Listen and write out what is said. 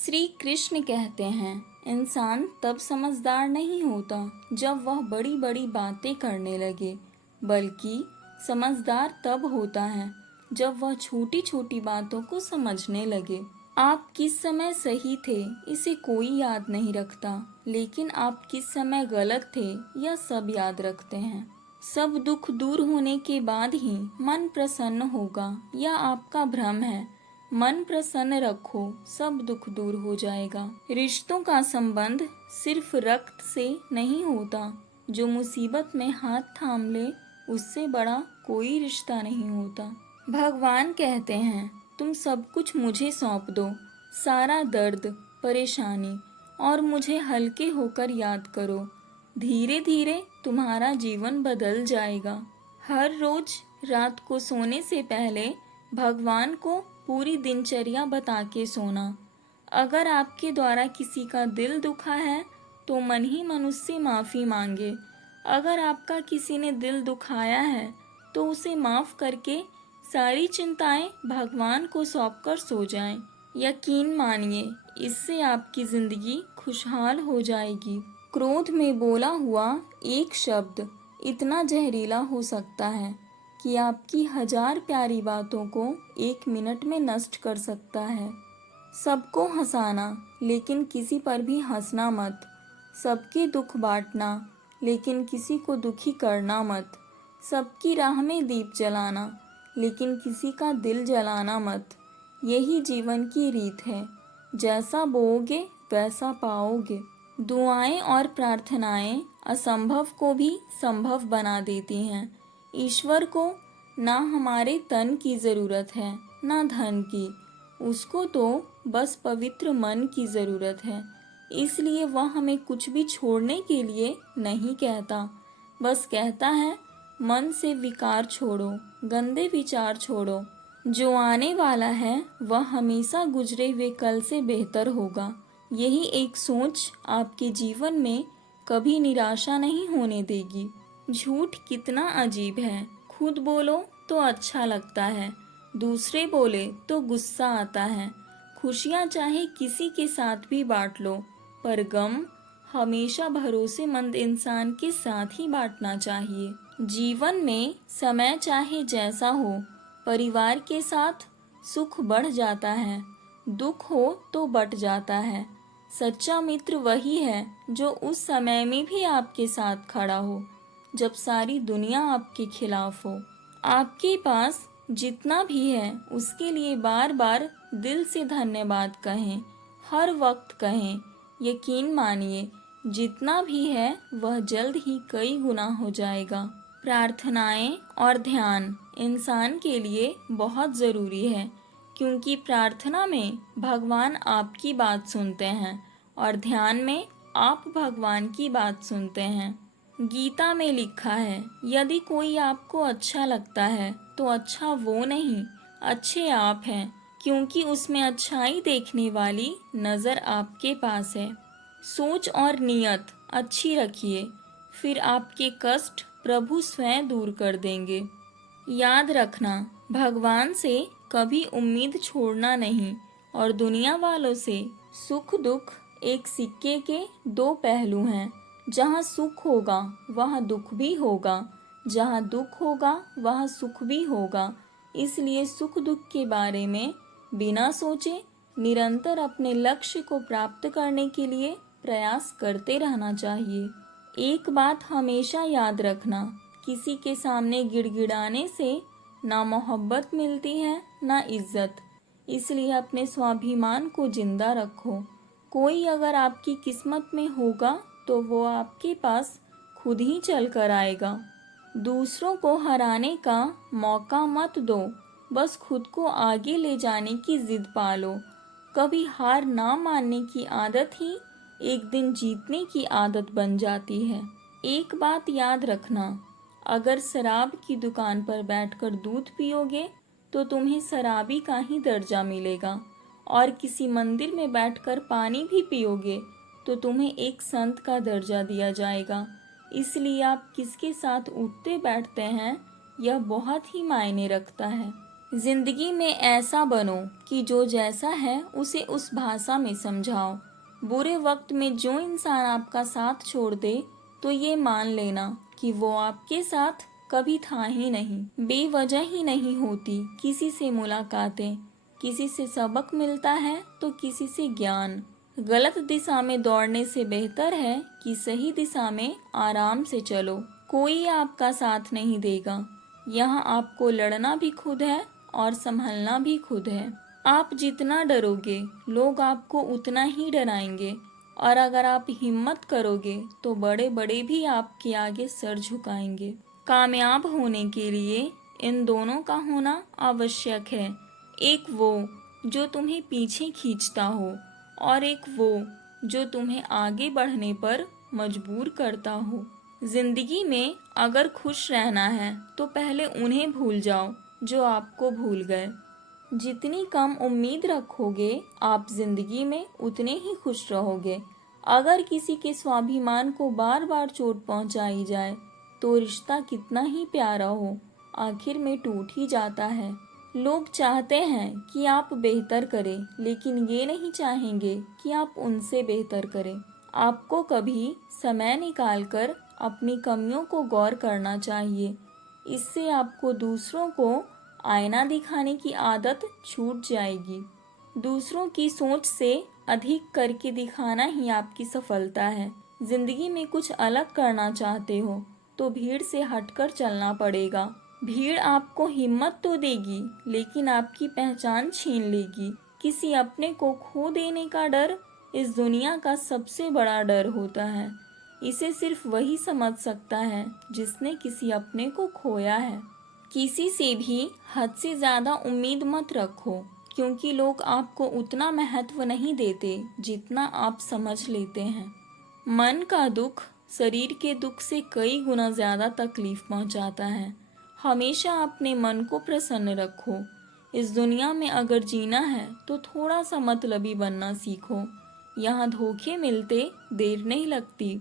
श्री कृष्ण कहते हैं, इंसान तब समझदार नहीं होता जब वह बड़ी बड़ी बातें करने लगे, बल्कि समझदार तब होता है जब वह छोटी छोटी बातों को समझने लगे। आप किस समय सही थे इसे कोई याद नहीं रखता, लेकिन आप किस समय गलत थे यह सब याद रखते हैं। सब दुख दूर होने के बाद ही मन प्रसन्न होगा, यह आपका भ्रम है। मन प्रसन्न रखो, सब दुख दूर हो जाएगा। रिश्तों का संबंध सिर्फ रक्त से नहीं होता। जो मुसीबत में हाथ थाम ले उससे बड़ा कोई रिश्ता नहीं होता। भगवान कहते हैं, तुम सब कुछ मुझे सौंप दो, सारा दर्द परेशानी, और मुझे हल्के होकर याद करो। धीरे धीरे तुम्हारा जीवन बदल जाएगा। हर रोज रात को सोने से पहले भगवान को पूरी दिनचर्या बता के सोना। अगर आपके द्वारा किसी का दिल दुखा है तो मन ही मन उससे माफ़ी मांगे। अगर आपका किसी ने दिल दुखाया है तो उसे माफ़ करके सारी चिंताएं भगवान को सौंप कर सो जाएं। यकीन मानिए, इससे आपकी ज़िंदगी खुशहाल हो जाएगी। क्रोध में बोला हुआ एक शब्द इतना जहरीला हो सकता है कि आपकी 1000 प्यारी बातों को 1 मिनट में नष्ट कर सकता है। सबको हंसाना, लेकिन किसी पर भी हंसना मत। सबके दुख बांटना, लेकिन किसी को दुखी करना मत। सबकी राह में दीप जलाना, लेकिन किसी का दिल जलाना मत। यही जीवन की रीत है, जैसा बोओगे वैसा पाओगे। दुआएं और प्रार्थनाएं असंभव को भी संभव बना देती हैं। ईश्वर को ना हमारे तन की ज़रूरत है ना धन की, उसको तो बस पवित्र मन की ज़रूरत है। इसलिए वह हमें कुछ भी छोड़ने के लिए नहीं कहता, बस कहता है मन से विकार छोड़ो, गंदे विचार छोड़ो। जो आने वाला है वह हमेशा गुजरे हुए कल से बेहतर होगा। यही एक सोच आपके जीवन में कभी निराशा नहीं होने देगी। झूठ कितना अजीब है, खुद बोलो तो अच्छा लगता है, दूसरे बोले तो गुस्सा आता है। खुशियाँ चाहे किसी के साथ भी बांट लो, पर गम हमेशा भरोसेमंद इंसान के साथ ही बांटना चाहिए। जीवन में समय चाहे जैसा हो, परिवार के साथ सुख बढ़ जाता है, दुख हो तो बट जाता है। सच्चा मित्र वही है जो उस समय में भी आपके साथ खड़ा हो जब सारी दुनिया आपके खिलाफ हो। आपके पास जितना भी है उसके लिए बार बार दिल से धन्यवाद कहें, हर वक्त कहें। यकीन मानिए, जितना भी है वह जल्द ही कई गुना हो जाएगा। प्रार्थनाएं और ध्यान इंसान के लिए बहुत ज़रूरी है, क्योंकि प्रार्थना में भगवान आपकी बात सुनते हैं और ध्यान में आप भगवान की बात सुनते हैं। गीता में लिखा है, यदि कोई आपको अच्छा लगता है तो अच्छा वो नहीं, अच्छे आप हैं, क्योंकि उसमें अच्छाई देखने वाली नज़र आपके पास है। सोच और नियत अच्छी रखिए, फिर आपके कष्ट प्रभु स्वयं दूर कर देंगे। याद रखना, भगवान से कभी उम्मीद छोड़ना नहीं, और दुनिया वालों से सुख दुख एक सिक्के के 2 पहलू हैं। जहाँ सुख होगा वहाँ दुख भी होगा, जहाँ दुख होगा वहाँ सुख भी होगा। इसलिए सुख दुख के बारे में बिना सोचे निरंतर अपने लक्ष्य को प्राप्त करने के लिए प्रयास करते रहना चाहिए। एक बात हमेशा याद रखना, किसी के सामने गिड़गिड़ाने से ना मोहब्बत मिलती है ना इज्जत। इसलिए अपने स्वाभिमान को जिंदा रखो। कोई अगर आपकी किस्मत में होगा तो वो आपके पास खुद ही चल कर आएगा। दूसरों को हराने का मौका मत दो, बस खुद को आगे ले जाने की जिद पालो। कभी हार ना मानने की आदत ही एक दिन जीतने की आदत बन जाती है। एक बात याद रखना, अगर शराब की दुकान पर बैठकर दूध पियोगे तो तुम्हें शराबी का ही दर्जा मिलेगा, और किसी मंदिर में बैठकर पानी भी पियोगे तो तुम्हें एक संत का दर्जा दिया जाएगा। इसलिए आप किसके साथ उठते बैठते हैं यह बहुत ही मायने रखता है। जिंदगी में ऐसा बनो कि जो जैसा है उसे उस भाषा में समझाओ। बुरे वक्त में जो इंसान आपका साथ छोड़ दे तो ये मान लेना कि वो आपके साथ कभी था ही नहीं। बेवजह ही नहीं होती किसी से मुलाकातें, किसी से सबक मिलता है तो किसी से ज्ञान। गलत दिशा में दौड़ने से बेहतर है कि सही दिशा में आराम से चलो। कोई आपका साथ नहीं देगा। यहाँ आपको लड़ना भी खुद है और संभलना भी खुद है। आप जितना डरोगे लोग आपको उतना ही डराएंगे, और अगर आप हिम्मत करोगे तो बड़े बड़े भी आपके आगे सर झुकाएंगे। कामयाब होने के लिए इन दोनों का होना आवश्यक है। एक वो जो तुम्हें पीछे खींचता हो, और एक वो जो तुम्हें आगे बढ़ने पर मजबूर करता हो। जिंदगी में अगर खुश रहना है तो पहले उन्हें भूल जाओ जो आपको भूल गए। जितनी कम उम्मीद रखोगे आप जिंदगी में उतने ही खुश रहोगे। अगर किसी के स्वाभिमान को बार बार चोट पहुंचाई जाए तो रिश्ता कितना ही प्यारा हो, आखिर में टूट ही जाता है। लोग चाहते हैं कि आप बेहतर करें, लेकिन ये नहीं चाहेंगे कि आप उनसे बेहतर करें। आपको कभी समय निकालकर अपनी कमियों को गौर करना चाहिए। इससे आपको दूसरों को आईना दिखाने की आदत छूट जाएगी। दूसरों की सोच से अधिक करके दिखाना ही आपकी सफलता है। जिंदगी में कुछ अलग करना चाहते हो तो भीड़ से हटकर चलना पड़ेगा। भीड़ आपको हिम्मत तो देगी, लेकिन आपकी पहचान छीन लेगी। किसी अपने को खो देने का डर इस दुनिया का सबसे बड़ा डर होता है। इसे सिर्फ वही समझ सकता है जिसने किसी अपने को खोया है। किसी से भी हद से ज़्यादा उम्मीद मत रखो, क्योंकि लोग आपको उतना महत्व नहीं देते जितना आप समझ लेते हैं। मन का दुख शरीर के दुख से कई गुना ज़्यादा तकलीफ पहुंचाता है। हमेशा अपने मन को प्रसन्न रखो। इस दुनिया में अगर जीना है तो थोड़ा सा मतलबी बनना सीखो। यहाँ धोखे मिलते देर नहीं लगती।